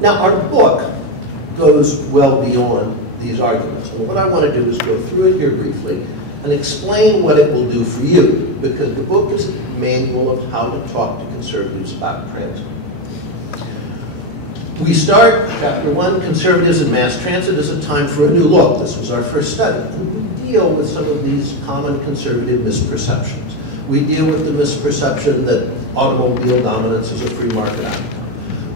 Now, our book goes well beyond these arguments. And what I want to do is go through it here briefly and explain what it will do for you, because the book is a manual of how to talk to conservatives about transit. We start, chapter 1, Conservatives and Mass Transit is a time for a new look. This was our first study. And we deal with some of these common conservative misperceptions. We deal with the misperception that automobile dominance is a free market outcome.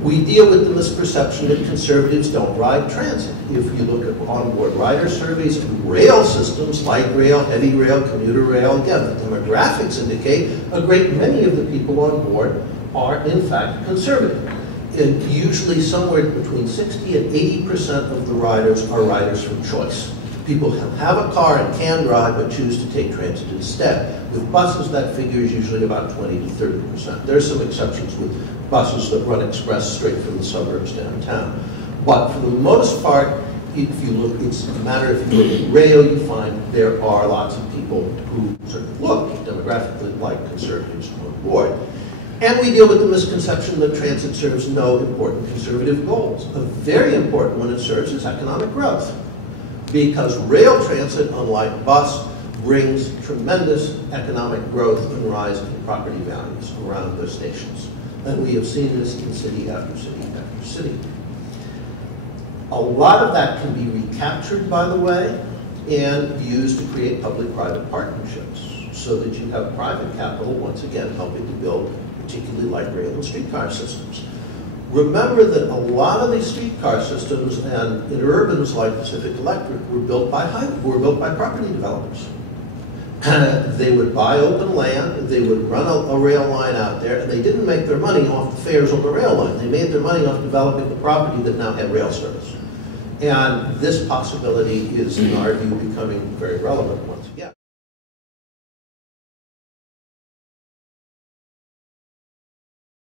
We deal with the misperception that conservatives don't ride transit. If you look at onboard rider surveys and rail systems, light rail, heavy rail, commuter rail, again, the demographics indicate a great many of the people on board are in fact conservative. And usually somewhere between 60 and 80% of the riders are riders from choice. People have a car and can drive, but choose to take transit instead. With buses, that figure is usually about 20 to 30%. There are some exceptions with buses that run express straight from the suburbs downtown. But for the most part, if you look, it's a matter if you look at rail, you find there are lots of people who sort of look demographically like conservatives on board. And we deal with the misconception that transit serves no important conservative goals. A very important one it serves is economic growth, because rail transit, unlike bus, brings tremendous economic growth and rise in property values around the stations. And we have seen this in city after city after city. A lot of that can be recaptured, by the way, and used to create public-private partnerships so that you have private capital, once again, helping to build particularly light rail and streetcar systems. Remember that a lot of these streetcar systems and interurbans like Pacific Electric were built by property developers. They would buy open land, they would run a rail line out there, and they didn't make their money off the fares on the rail line. They made their money off developing the property that now had rail service. And this possibility is, in our view, becoming very relevant once